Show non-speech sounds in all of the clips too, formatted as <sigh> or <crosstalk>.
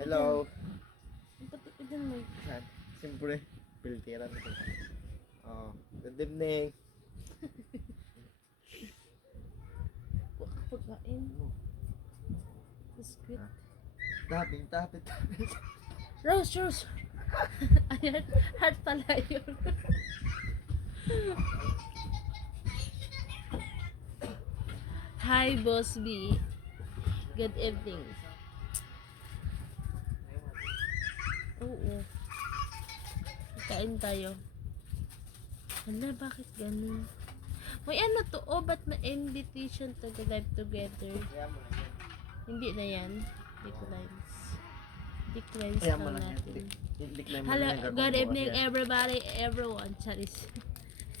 Hello. Ang patipidan mo. Saan? Siyempre, piltiran ko. Oh, good evening. Pagkain. Biscuit. Tapin, tapin, tapin. Rose, Rose. Ayan, heart pala yun. Hi, Boss B. Good evening. Oo. Kain tayo. Hala, bakit ganun? May ano to? Oh, ba't may invitation to the live together? Hindi na yan. Declines. Declines Kaya mo lang yan. natin. Di- Decline mo Hello, lang yan, good gagawin evening kasi everybody, everyone. Charis.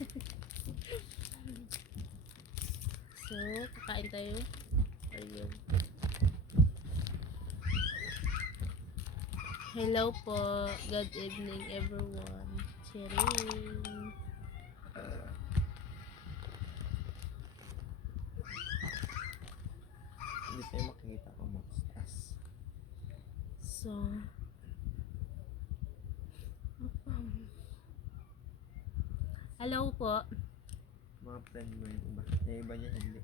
<laughs> so, kakain tayo. Ayun. Hello po. Good evening everyone. Cheering. Hindi tayo makikita kung mag-stress. So, Hello po. Mga friend mo yung iba. Yung iba niya hindi.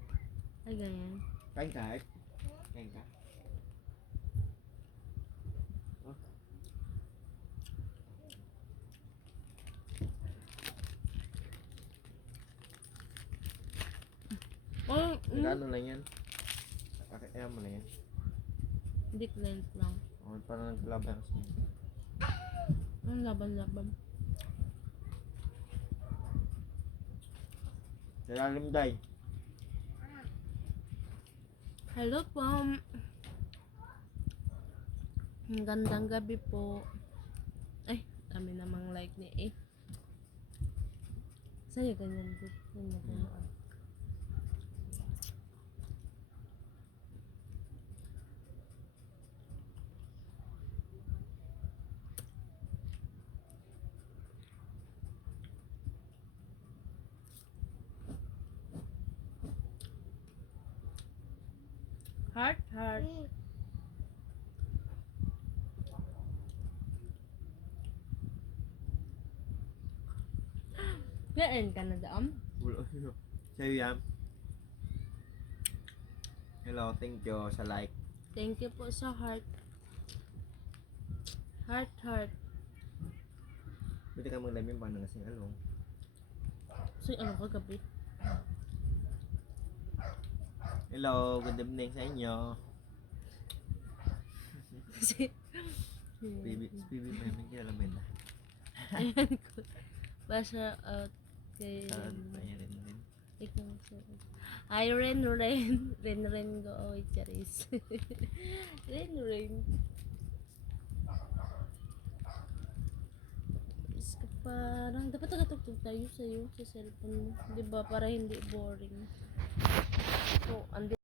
Ay, ganyan. Kain ka, Art? Kain ka? Oh. Oh, mm, Nagano lang yan? Kaya mo lang yan. declines lang. Oh, parang naglaban sa Ang laban-laban. Lalalim day. Hello po. Ang gandang gabi po. Ay, dami namang like ni eh. Sa'yo ganyan po. Na ganyan. Heart, heart. Kain <gasps> ka na daam? Ulo. Sa'yo yan. Hello, thank you sa like. Thank you po sa heart. Heart, heart. Pwede ka maglamin pa ng kasing along. So, ano kagabi? Hello, good evening sa inyo. Kasi, Bibi, bibi, may may kilala ba yun? ayan ko. Basa out kay... Ah, ayan rin din. Ikaw sa... Ay, Ren, Ren. Ren, Ren, go away, Charis. <laughs> Ren, Ren. Is ka parang, dapat nagatugtog tayo sa'yo sa cellphone mo. Di ba? Para hindi boring. So, andi